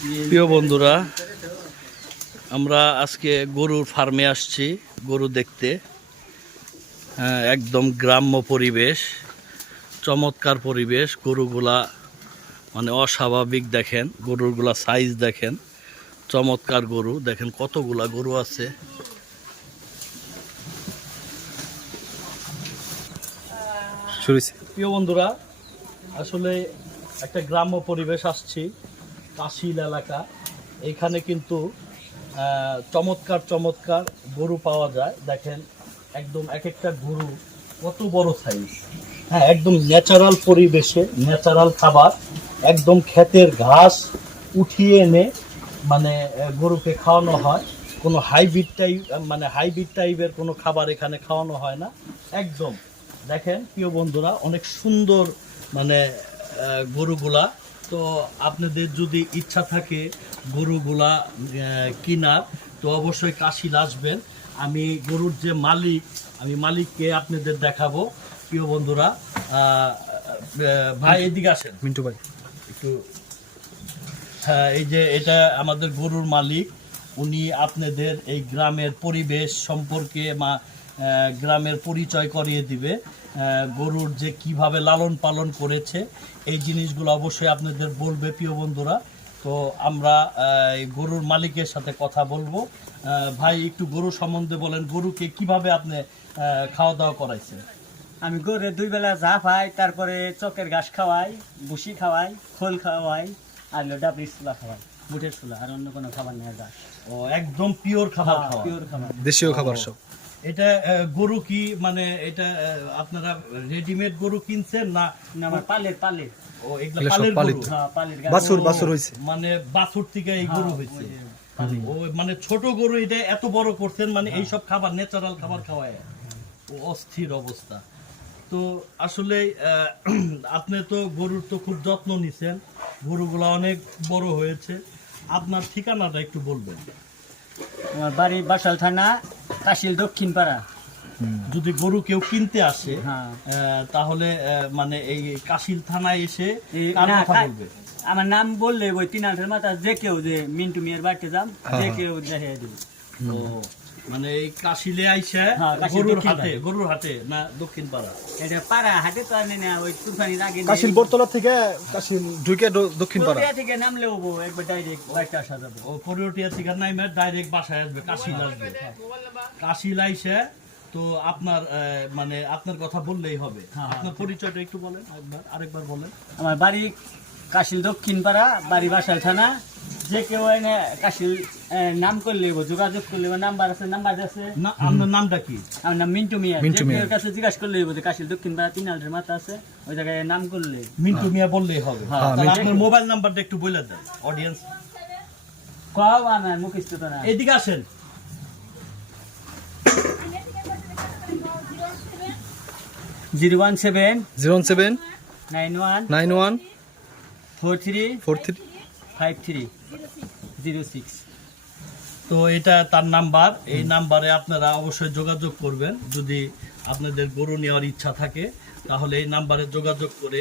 প্রিয় বন্ধুরা আমরা আজকে গরুর ফার্মে আসছি গরু দেখতে। হ্যাঁ, একদম গ্রাম্য পরিবেশ চমৎকার পরিবেশ গরুগুলা মানে অস্বাভাবিক দেখেন গরুরগুলা সাইজ দেখেন চমৎকার গরু দেখেন কতগুলা গরু আছে। প্রিয় বন্ধুরা আসলে একটা গ্রাম্য পরিবেশ আসছি কাশিল এলাকা। এখানে কিন্তু চমৎকার চমৎকার গরু পাওয়া যায়। দেখেন, একদম এক একটা গরু, কত বড় সাইজ হ্যাঁ একদম ন্যাচারাল পরিবেশে ন্যাচারাল খাবার, একদম ক্ষেতের ঘাস উঠিয়ে এনে মানে গরুকে খাওয়ানো হয়। কোনো হাইব্রিড টাইপ মানে হাইব্রিড টাইপের কোনো খাবার এখানে খাওয়ানো হয় না। একদম। দেখেন, প্রিয় বন্ধুরা, অনেক সুন্দর মানে গরুগুলা। তো আপনাদের যদি ইচ্ছা থাকে গরুগুলা কেনার তো অবশ্যই কাশিল আসবেন। আমি গরুর যে মালিক আমি মালিককে আপনাদের দেখাবো। প্রিয় বন্ধুরা ভাই এদিকে আসেন। মিন্টু ভাই। একটু হ্যাঁ এই যে এটা আমাদের গরুর মালিক। উনি আপনাদের এই গ্রামের পরিবেশ সম্পর্কে গ্রামের পরিচয় করিয়ে দিবে। গরুর যে কীভাবে লালন পালন করেছে এই জিনিসগুলো অবশ্যই আপনাদের বলবে প্রিয় বন্ধুরা। তো আমরা এই গরুর মালিকের সাথে কথা বলব। ভাই একটু গরু সম্বন্ধে বলেন গরুকে কীভাবে আপনি খাওয়া দাওয়া করাইছেন? আমি গরুরে দুই বেলা যা পাই তারপরে চকের ঘাস খাওয়াই ভুসি খাওয়াই খোল খাওয়াই আর ডাবরি সুলা খাওয়াই বুটের সুলা আর অন্য কোনো খাবার নেই ঘাস। ও একদম পিওর খাবার খাওয়া। পিওর খাবার। দেশীয় খাবার সব। এটা গরু কি মানে এটা আপনারা রেডিমেড গরু কিনছেন না না আমার পালের পালের। ও এগুলা পালের গরু। হ্যাঁ পালের বাছুর বাছুর হয়েছে মানে বাছুর থেকে এই গরু হ্যাঁ, পালের। ও মানে ছোট গরু এটা এত বড় করছেন মানে এই সব খাবার ন্যাচারাল খাবার খাওয়ায়। ও অস্থির অবস্থা। তো আসলে আহ, আপনি তো গরুর তো খুব যত্ন নিছেন। গরুগুলা অনেক বড় হয়েছে। আপনার ঠিকানাটা একটু বলবেন। আমার বাড়ি বাসাল থানা কাশিল দক্ষিণ পাড়া। যদি গরু কেউ কিনতে আসে হ্যাঁ। আহ, তাহলে আহ, মানে এই কাশিল থানায় এসে আমার নাম বললে ওই তিন হাজার মাথা যে কেউ যে মিন্টু মিয়ার বাড়িতে যাম হ্যাঁ, যে হ্যাঁ। কেউ দেখে দিবে। ও। মানে এই কাশিলে আইসা হ্যাঁ, গরুর গরুর হাটে না দক্ষিণ পাড়া? এটা পাড়া হাটে তো না ওই তুফানির আগে নেই। কাশিল বরতলা থেকে কাশিল ঢুকে দক্ষিণ পাড়া। থেকে নামলেও বউ একবার ডাইরেক্ট আসা যাবে। ও করিওটিয়া থেকে নাইমে ডাইরেক্ট বাসায় আসবে কাশিল আসবে। কাশিল আইসা তো আপনার আহ, মানে আপনার কথা বললেই হবে। হ্যাঁ, আপনার পরিচয়টা একটু বলেন একবার আরেকবার বলেন। আমার বাড়ি কাশিল দক্ষিণ পাড়া বাড়ি বাসাল থানা যে কেউ এনে কাশিল নাম করলে যোগাযোগ করলে নাম্বার আছে নাম্বার আছে। না আপনার নামটা কি? আমার নাম মিন্টু মিয়া। মিন্টু যে মিয়া। কেউ কাছে জিজ্ঞাসা করলে যে কাশিল দক্ষিণ পাড়া তিন আলটের মাথা আছে ওই জায়গায় নাম করলে। মিন্টু মিয়া বললেই হবে। হ্যাঁ, মিন্টু- আপনার মোবাইল নাম্বারটা একটু বলে দেন অডিয়েন্স কও আমার মুখিস্ত তো না। এদিকে আসেন। Zero one seven zero seven nine one nine one four three four three five three. Zero six. তো এটা তার নাম্বার। এই নাম্বারে আপনারা অবশ্যই যোগাযোগ করবেন। যদি আপনাদের গরু নেওয়ার ইচ্ছা থাকে তাহলে এই নাম্বারে যোগাযোগ করে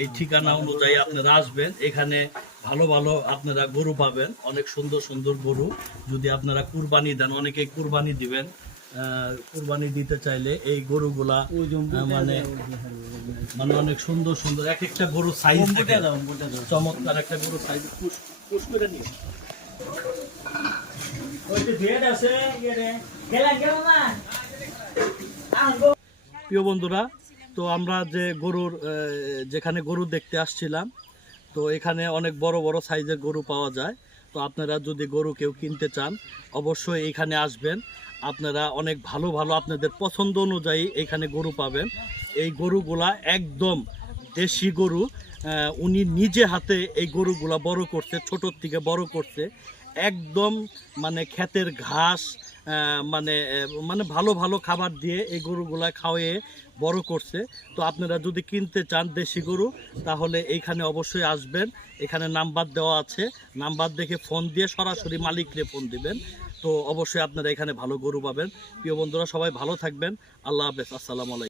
এই ঠিকানা অনুযায়ী আপনারা আসবেন। এখানে ভালো ভালো আপনারা গরু পাবেন। অনেক সুন্দর সুন্দর গরু। যদি আপনারা কুরবানি দেন অনেকে কুরবানি দিবেন। কুরবানি দিতে চাইলে এই গরুগুলা মানে মানে অনেক সুন্দর সুন্দর এক একটা গরু সাইজ চমৎকার একটা গরু সাইজ করে নিয়ে ইয়ে প্রিয় বন্ধুরা তো আমরা যে গরুর যেখানে গরু দেখতে আসছিলাম তো এখানে অনেক বড় বড় সাইজের গরু পাওয়া যায়। তো আপনারা যদি গরু কেউ কিনতে চান অবশ্যই এখানে আসবেন। আপনারা অনেক ভালো ভালো আপনাদের পছন্দ অনুযায়ী এখানে গরু পাবেন। এই গরুগুলা একদম দেশি গরু। উনি নিজে হাতে এই গরুগুলা বড় করছে, ছোটোর থেকে বড় করছে। একদম মানে ক্ষেতের ঘাস মানে মানে ভালো ভালো খাবার দিয়ে এই গরুগুলা খাওয়িয়ে বড় করছে। তো আপনারা যদি কিনতে চান দেশি গরু, তাহলে এইখানে অবশ্যই আসবেন। এখানে নাম্বার দেওয়া আছে। নাম্বার দেখে ফোন দিয়ে সরাসরি মালিকরে ফোন দিবেন। তো অবশ্যই আপনারা এখানে ভালো গরু পাবেন। প্রিয় বন্ধুরা, সবাই ভালো থাকবেন। আল্লাহ হাফেজ। আসসালামু আলাইকুম।